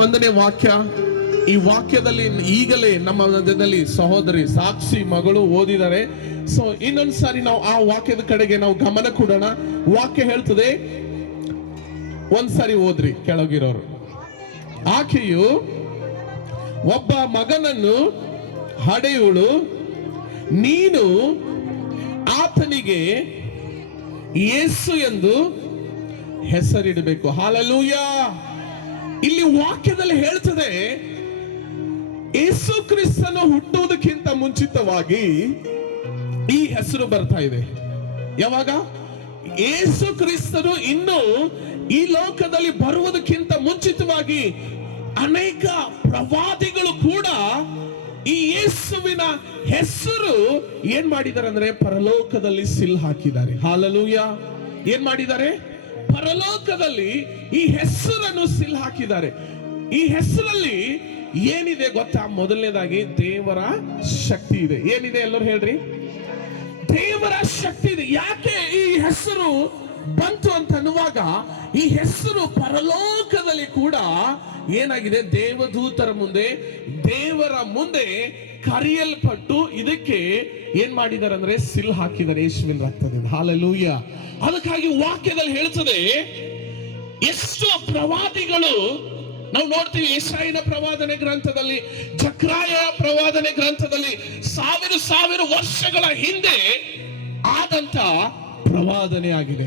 ಒಂದನೇ ವಾಕ್ಯ. ಈ ವಾಕ್ಯದಲ್ಲಿ ಈಗಲೇ ನಮ್ಮ ಮಧ್ಯದಲ್ಲಿ ಸಹೋದರಿ ಸಾಕ್ಷಿ ಮಗಳು ಓದಿದ್ದಾರೆ. ಸೊ ಇನ್ನೊಂದ್ಸಾರಿ ನಾವು ಆ ವಾಕ್ಯದ ಕಡೆಗೆ ನಾವು ಗಮನ ಕೊಡೋಣ. ವಾಕ್ಯ ಹೇಳ್ತದೆ, ಒಂದ್ಸಾರಿ ಓದ್ರಿ ಕೆಳಗಿರೋರು. ಆಕೆಯು ಒಬ್ಬ ಮಗನನ್ನು ಹಡೆಯುವಳು, ನೀನು ಆತನಿಗೆ ಯೇಸು ಎಂದು ಹೆಸರಿಡಬೇಕು. ಹಾಲೆಲೂಯಾ. ಇಲ್ಲಿ ವಾಕ್ಯದಲ್ಲಿ ಹೇಳ್ತದೆ, ಯೇಸು ಕ್ರಿಸ್ತನು ಹುಟ್ಟುವುದಕ್ಕಿಂತ ಮುಂಚಿತವಾಗಿ ಈ ಹೆಸರು ಬರ್ತಾ ಇದೆ. ಯಾವಾಗ? ಯೇಸು ಕ್ರಿಸ್ತನು ಇನ್ನು ಈ ಲೋಕದಲ್ಲಿ ಬರುವುದಕ್ಕಿಂತ ಮುಂಚಿತವಾಗಿ ಅನೇಕ ಪ್ರವಾದಿಗಳು ಕೂಡ ಈ ಯೇಸುವಿನ ಹೆಸರು ಏನ್ ಮಾಡಿದ್ದಾರೆ ಅಂದ್ರೆ ಪರಲೋಕದಲ್ಲಿ ಸಿಲ್ ಹಾಕಿದ್ದಾರೆ. ಹಾಲೆಲೂಯಾ. ಏನ್ ಮಾಡಿದ್ದಾರೆ? ಪರಲೋಕದಲ್ಲಿ ಈ ಹೆಸರನ್ನು ಸಿಲ್ ಹಾಕಿದ್ದಾರೆ. ಈ ಹೆಸರಲ್ಲಿ ಏನಿದೆ ಗೊತ್ತಾ? ಮೊದಲನೇದಾಗಿ ದೇವರ ಶಕ್ತಿ ಇದೆ. ಏನಿದೆ? ಎಲ್ಲರೂ ಹೇಳ್ರಿ. ದೇವರ ಶಕ್ತಿ ಇದೆ. ಯಾಕೆ ಈ ಹೆಸರು ಬಂತು ಅಂತ ಅನ್ನುವಾಗ, ಈ ಹೆಸರು ಪರಲೋಕದಲ್ಲಿ ಕೂಡ ಏನಾಗಿದೆ, ದೇವದೂತರ ಮುಂದೆ, ದೇವರ ಮುಂದೆ ಕರೆಯಲ್ಪಟ್ಟು ಇದಕ್ಕೆ ಏನ್ ಮಾಡಿದ್ದಾರೆ ಅಂದ್ರೆ ಸಿಲ್ ಹಾಕಿದ್ದಾರೆ ಯೇಸುವಿನ ರಕ್ತದಿಂದ. ಹಾಲೆಲೂಯಾ. ಅದಕ್ಕಾಗಿ ವಾಕ್ಯದಲ್ಲಿ ಹೇಳ್ತದೆ, ಎಷ್ಟು ಪ್ರವಾದಿಗಳು ನಾವು ನೋಡ್ತೀವಿ. ಯೆಶಾಯನ ಪ್ರವಾದನೆ ಗ್ರಂಥದಲ್ಲಿ, ಜಕರ್ಯ ಪ್ರವಾದನೆ ಗ್ರಂಥದಲ್ಲಿ ಸಾವಿರ ವರ್ಷಗಳ ಹಿಂದೆ ಆದಂತ ಪ್ರವಾದನೆ ಆಗಿದೆ.